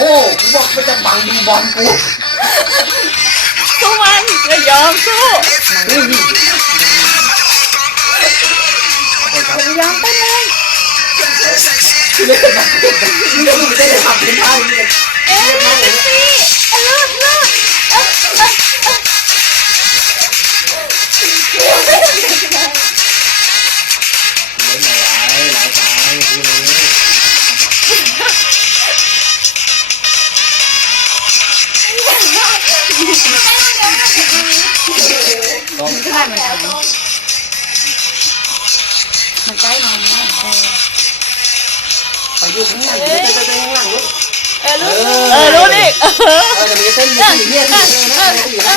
กูบอกไม่จะบังดูบอลกูสู้มันอย่ายอมสู้เฮ้ยนี่อย่ายอมเต้นเลย ลองใช่มันทำมันใกล้น้องนะเออไปอยู่ข้างหลังไปไปไปข้างหลังลูกเออรู้เออรู้ดิเออเออเดี๋ยวมันจะเส้นอยู่ที่เนี่ยที่เนี่ยนะ